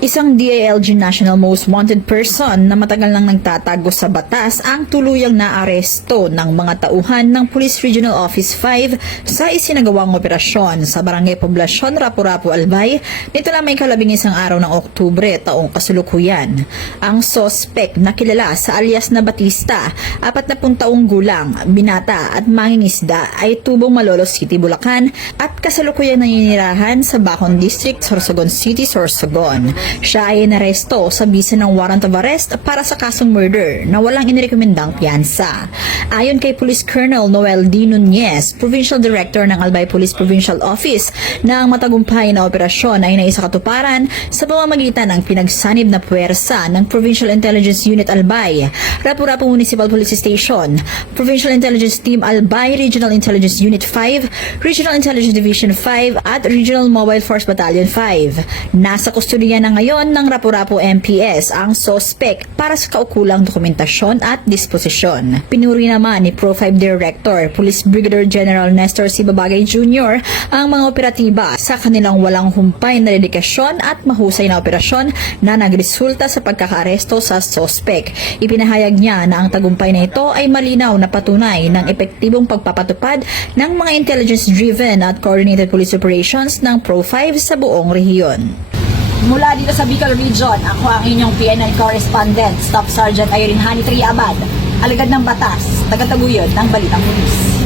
Isang DILG National Most Wanted Person na matagal nang nagtatago sa batas ang tuluyang naaresto ng mga tauhan ng Police Regional Office 5 sa isinagawang operasyon sa Barangay Poblasyon, Rapu-Rapu, Albay nito lamang ika-11 araw ng Oktubre taong kasalukuyan. Ang sospek na kilala sa alias na Batista, 40 taong gulang, binata at mangingisda ay tubong Malolos City, Bulacan at kasalukuyang naninirahan sa Bacon District, Sorsogon City, Sorsogon. Siya ay inaresto sa bisa ng warrant of arrest para sa kasong murder na walang inirekomendang piyansa. Ayon kay Police Colonel Noel D. Nunez, Provincial Director ng Albay Police Provincial Office, na ang matagumpay na operasyon ay naisakatuparan sa pamamagitan ng pinagsanib na puwersa ng Provincial Intelligence Unit Albay, Rapu-Rapu Municipal Police Station, Provincial Intelligence Team Albay, Regional Intelligence Unit 5, Regional Intelligence Division 5 at Regional Mobile Force Battalion 5. Nasa kustodiya na ngayon ng Rapu-Rapu MPS ang sospek para sa kaukulang dokumentasyon at disposisyon. Pinuri naman ni Pro 5 Director, Police Brigadier General Nestor C. Babagay Jr. ang mga operatiba sa kanilang walang humpay na dedikasyon at mahusay na operasyon na nagresulta sa pagkakaaresto sa sospek. Ipinahayag niya na ang tagumpay na ito ay malinaw na patunay ng epektibong pagpapatupad ng mga intelligence-driven at coordinated police operations ng Pro 5 sa buong rehiyon. Mula dito sa Bicol Region, ako ang inyong PNN correspondent, Staff Sergeant Irene Hani Triabad, alagad ng batas, tagataguyod ng Balitang Pulis.